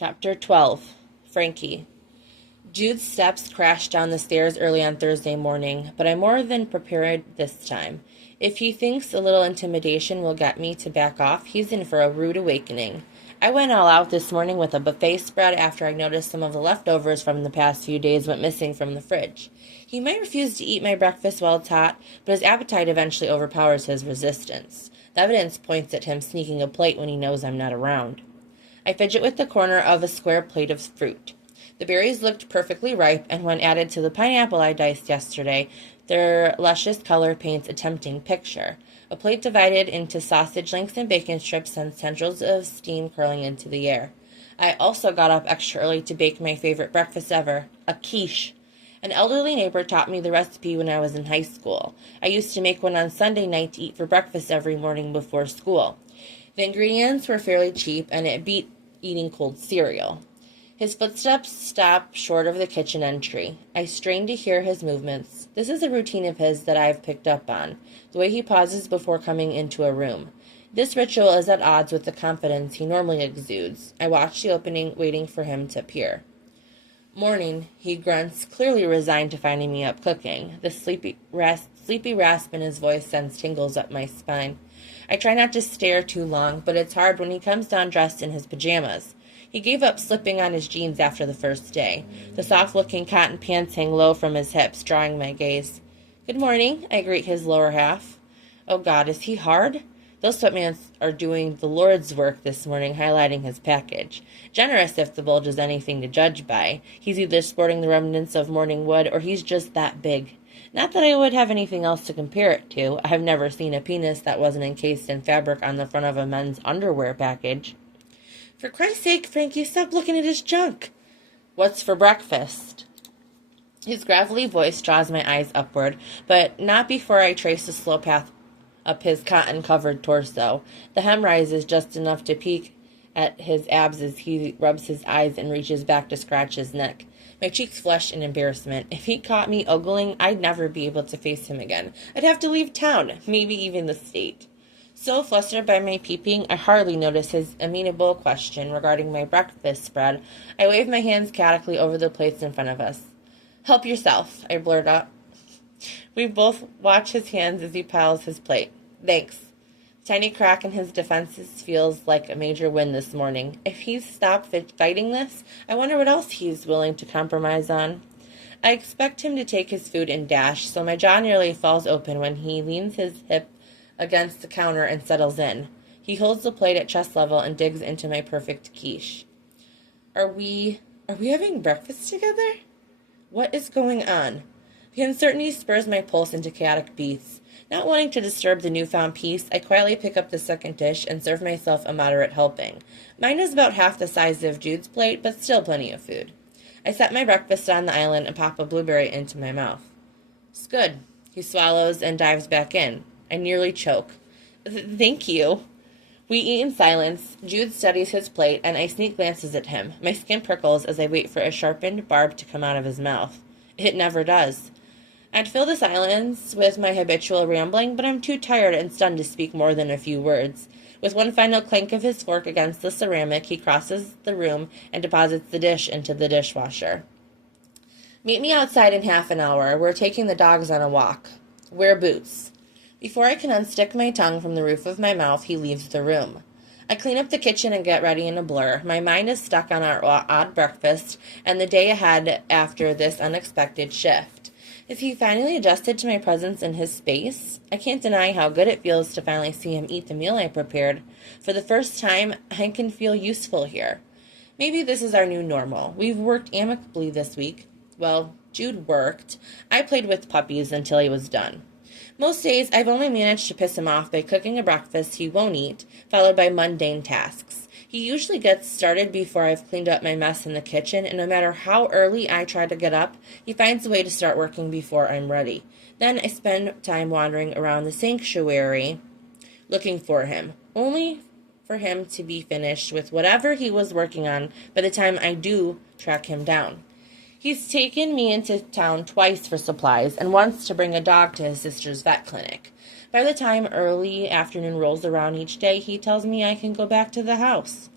Chapter 12. Frankie. Jude's steps crashed down the stairs early on Thursday morning, but I'm more than prepared this time. If he thinks a little intimidation will get me to back off, he's in for a rude awakening. I went all out this morning with a buffet spread after I noticed some of the leftovers from the past few days went missing from the fridge. He might refuse to eat my breakfast while it's hot, but his appetite eventually overpowers his resistance. The evidence points at him sneaking a plate when he knows I'm not around. I fidget with the corner of a square plate of fruit. The berries looked perfectly ripe, and when added to the pineapple I diced yesterday, their luscious color paints a tempting picture. A plate divided into sausage links and bacon strips sends tendrils of steam curling into the air. I also got up extra early to bake my favorite breakfast ever, a quiche. An elderly neighbor taught me the recipe when I was in high school. I used to make one on Sunday night to eat for breakfast every morning before school. The ingredients were fairly cheap, and it beat eating cold cereal. His footsteps stop short of the kitchen entry. I strain to hear his movements. This is a routine of his that I've picked up on, the way he pauses before coming into a room. This ritual is at odds with the confidence he normally exudes. I watch the opening, waiting for him to appear. Morning, he grunts, clearly resigned to finding me up cooking. The sleepy rasp in his voice sends tingles up my spine. I try not to stare too long, but it's hard when he comes down dressed in his pajamas. He gave up slipping on his jeans after the first day. The soft-looking cotton pants hang low from his hips, drawing my gaze. Good morning, I greet his lower half. Oh God, is he hard? Those sweatpants are doing the Lord's work this morning, highlighting his package. Generous if the bulge is anything to judge by. He's either sporting the remnants of morning wood, or he's just that big. Not that I would have anything else to compare it to. I've never seen a penis that wasn't encased in fabric on the front of a men's underwear package. For Christ's sake, Frankie, stop looking at his junk. What's for breakfast? His gravelly voice draws my eyes upward, but not before I trace a slow path up his cotton-covered torso. The hem rises just enough to peek at his abs as he rubs his eyes and reaches back to scratch his neck. My cheeks flush in embarrassment. If he caught me ogling, I'd never be able to face him again. I'd have to leave town, maybe even the state. So flustered by my peeping, I hardly notice his amenable question regarding my breakfast spread. I wave my hands chaotically over the plates in front of us. Help yourself, I blurt out. We both watch his hands as he piles his plate. Thanks. Tiny crack in his defenses feels like a major win this morning. If he's stopped fighting this, I wonder what else he's willing to compromise on. I expect him to take his food and dash, so my jaw nearly falls open when he leans his hip against the counter and settles in. He holds the plate at chest level and digs into my perfect quiche. Are we having breakfast together? What is going on? The uncertainty spurs my pulse into chaotic beats. Not wanting to disturb the newfound peace, I quietly pick up the second dish and serve myself a moderate helping. Mine is about half the size of Jude's plate, but still plenty of food. I set my breakfast on the island and pop a blueberry into my mouth. It's good. He swallows and dives back in. I nearly choke. Thank you. We eat in silence. Jude studies his plate, and I sneak glances at him. My skin prickles as I wait for a sharpened barb to come out of his mouth. It never does. I'd fill the silence with my habitual rambling, but I'm too tired and stunned to speak more than a few words. With one final clink of his fork against the ceramic, he crosses the room and deposits the dish into the dishwasher. Meet me outside in half an hour. We're taking the dogs on a walk. Wear boots. Before I can unstick my tongue from the roof of my mouth, he leaves the room. I clean up the kitchen and get ready in a blur. My mind is stuck on our odd breakfast and the day ahead after this unexpected shift. Is he finally adjusted to my presence in his space? I can't deny how good it feels to finally see him eat the meal I prepared. For the first time, I can feel useful here. Maybe this is our new normal. We've worked amicably this week. Well, Jude worked. I played with puppies until he was done. Most days, I've only managed to piss him off by cooking a breakfast he won't eat, followed by mundane tasks. He usually gets started before I've cleaned up my mess in the kitchen, and no matter how early I try to get up, he finds a way to start working before I'm ready. Then I spend time wandering around the sanctuary looking for him, only for him to be finished with whatever he was working on by the time I do track him down. He's taken me into town twice for supplies and once to bring a dog to his sister's vet clinic. By the time early afternoon rolls around each day, he tells me I can go back to the house.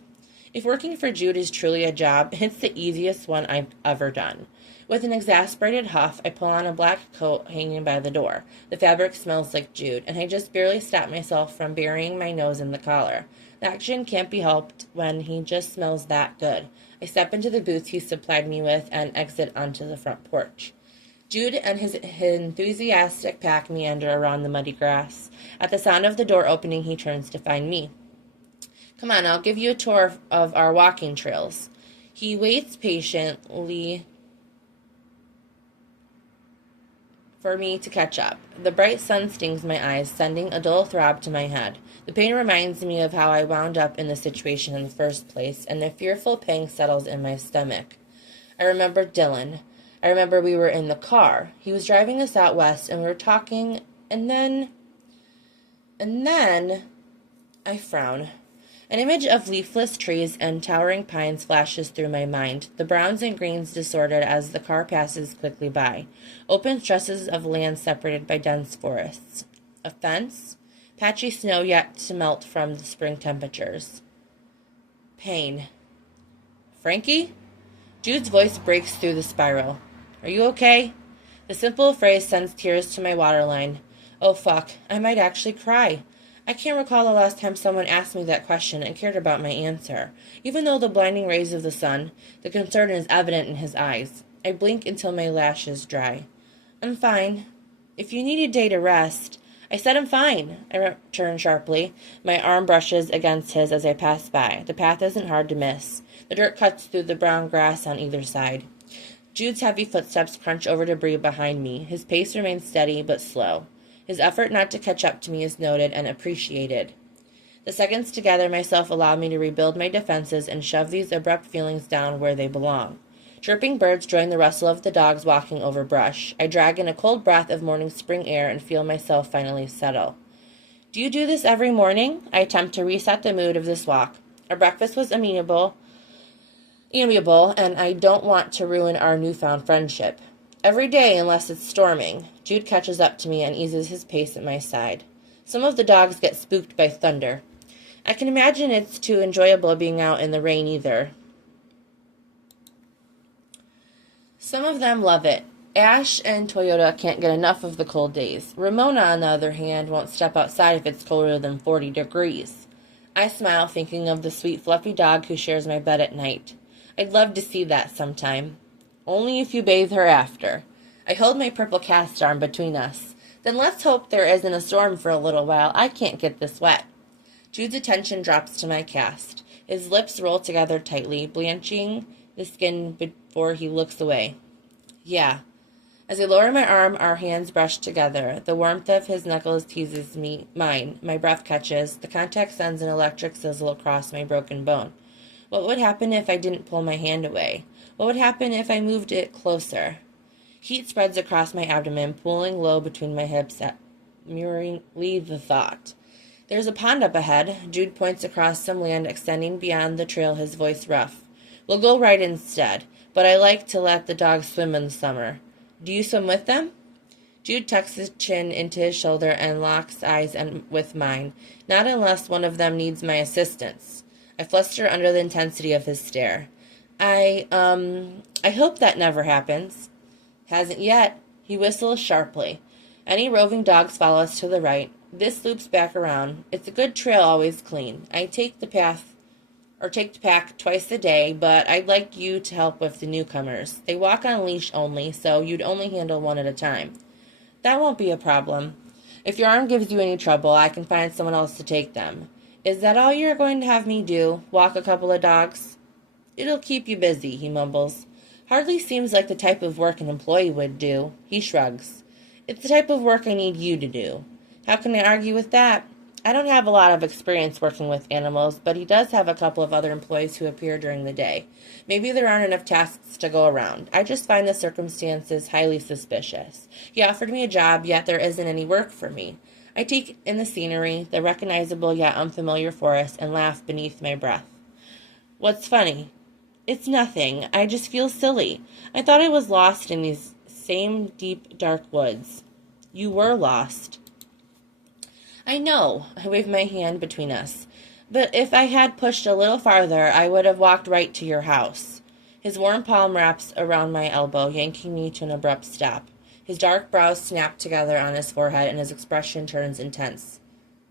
If working for Jude is truly a job, it's the easiest one I've ever done. With an exasperated huff, I pull on a black coat hanging by the door. The fabric smells like Jude, and I just barely stop myself from burying my nose in the collar. The action can't be helped when he just smells that good. I step into the boots he supplied me with and exit onto the front porch. Jude and his enthusiastic pack meander around the muddy grass. At the sound of the door opening, he turns to find me. Come on, I'll give you a tour of our walking trails. He waits patiently for me to catch up. The bright sun stings my eyes, sending a dull throb to my head. The pain reminds me of how I wound up in the situation in the first place, and a fearful pang settles in my stomach. I remember Dylan. I remember we were in the car. He was driving us out west, and we were talking, and then I frown. An image of leafless trees and towering pines flashes through my mind, the browns and greens disordered as the car passes quickly by. Open stretches of land separated by dense forests. A fence? Patchy snow yet to melt from the spring temperatures. Pain. Frankie? Jude's voice breaks through the spiral. Are you okay? The simple phrase sends tears to my waterline. Oh fuck, I might actually cry. I can't recall the last time someone asked me that question and cared about my answer. Even though the blinding rays of the sun, the concern is evident in his eyes. I blink until my lashes dry. I'm fine. If you need a day to rest... I said I'm fine, I return sharply. My arm brushes against his as I pass by. The path isn't hard to miss. The dirt cuts through the brown grass on either side. Jude's heavy footsteps crunch over debris behind me. His pace remains steady but slow. His effort not to catch up to me is noted and appreciated. The seconds to gather myself allow me to rebuild my defenses and shove these abrupt feelings down where they belong. Chirping birds join the rustle of the dogs walking over brush. I drag in a cold breath of morning spring air and feel myself finally settle. Do you do this every morning? I attempt to reset the mood of this walk. Our breakfast was amiable, and I don't want to ruin our newfound friendship. Every day unless it's storming. Jude catches up to me and eases his pace at my side. Some of the dogs get spooked by thunder. I can imagine it's too enjoyable being out in the rain either. Some of them love it. Ash and Toyota can't get enough of the cold days. Ramona, on the other hand, won't step outside if it's colder than 40 degrees. I smile, thinking of the sweet fluffy dog who shares my bed at night. I'd love to see that sometime. Only if you bathe her after. I hold my purple cast arm between us. Then let's hope there isn't a storm for a little while. I can't get this wet. Jude's attention drops to my cast. His lips roll together tightly, blanching the skin before he looks away. Yeah. As I lower my arm, our hands brush together. The warmth of his knuckles teases mine. My breath catches. The contact sends an electric sizzle across my broken bone. What would happen if I didn't pull my hand away? What would happen if I moved it closer? Heat spreads across my abdomen, pulling low between my hips, mirroringly the thought. There's a pond up ahead. Jude points across some land extending beyond the trail, his voice rough. We'll go right instead, but I like to let the dogs swim in the summer. Do you swim with them? Jude tucks his chin into his shoulder and locks eyes with mine. Not unless one of them needs my assistance. I fluster under the intensity of his stare. I hope that never happens. Hasn't yet. He whistles sharply. Any roving dogs follow us to the right. This loops back around. It's a good trail, always clean. I take the pack twice a day, but I'd like you to help with the newcomers. They walk on leash only, so you'd only handle one at a time. That won't be a problem. If your arm gives you any trouble, I can find someone else to take them. Is that all you're going to have me do? Walk a couple of dogs? It'll keep you busy, he mumbles. Hardly seems like the type of work an employee would do. He shrugs. It's the type of work I need you to do. How can I argue with that? I don't have a lot of experience working with animals, but he does have a couple of other employees who appear during the day. Maybe there aren't enough tasks to go around. I just find the circumstances highly suspicious. He offered me a job, yet there isn't any work for me. I take in the scenery, the recognizable yet unfamiliar forest, and laugh beneath my breath. What's funny? It's nothing. I just feel silly. I thought I was lost in these same deep, dark woods. You were lost. I know. I wave my hand between us. But if I had pushed a little farther, I would have walked right to your house. His warm palm wraps around my elbow, yanking me to an abrupt stop. His dark brows snap together on his forehead, and his expression turns intense.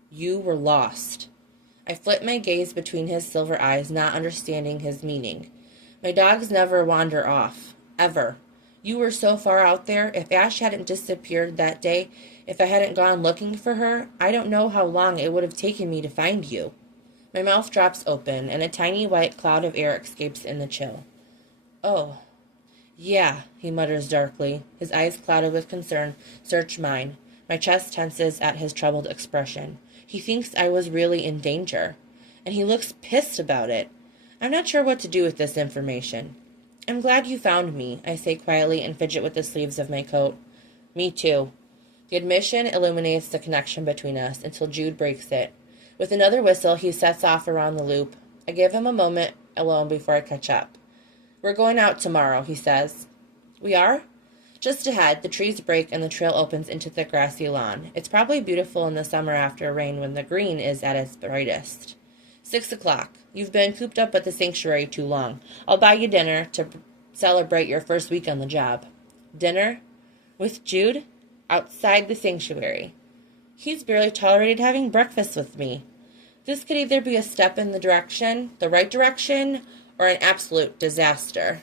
You were lost. I flit my gaze between his silver eyes, not understanding his meaning. My dogs never wander off. Ever. You were so far out there. If Ash hadn't disappeared that day, if I hadn't gone looking for her, I don't know how long it would have taken me to find you. My mouth drops open, and a tiny white cloud of air escapes in the chill. Oh. Yeah, he mutters darkly. His eyes clouded with concern search mine. My chest tenses at his troubled expression. He thinks I was really in danger, and he looks pissed about it. I'm not sure what to do with this information. I'm glad you found me, I say quietly and fidget with the sleeves of my coat. Me too. The admission illuminates the connection between us until Jude breaks it. With another whistle, he sets off around the loop. I give him a moment alone before I catch up. We're going out tomorrow, he says. We are? Just ahead, the trees break and the trail opens into the grassy lawn. It's probably beautiful in the summer after rain when the green is at its brightest. 6 o'clock. You've been cooped up at the sanctuary too long. I'll buy you dinner to celebrate your first week on the job. Dinner? With Jude? Outside the sanctuary. He's barely tolerated having breakfast with me. This could either be a step in the right direction, or an absolute disaster.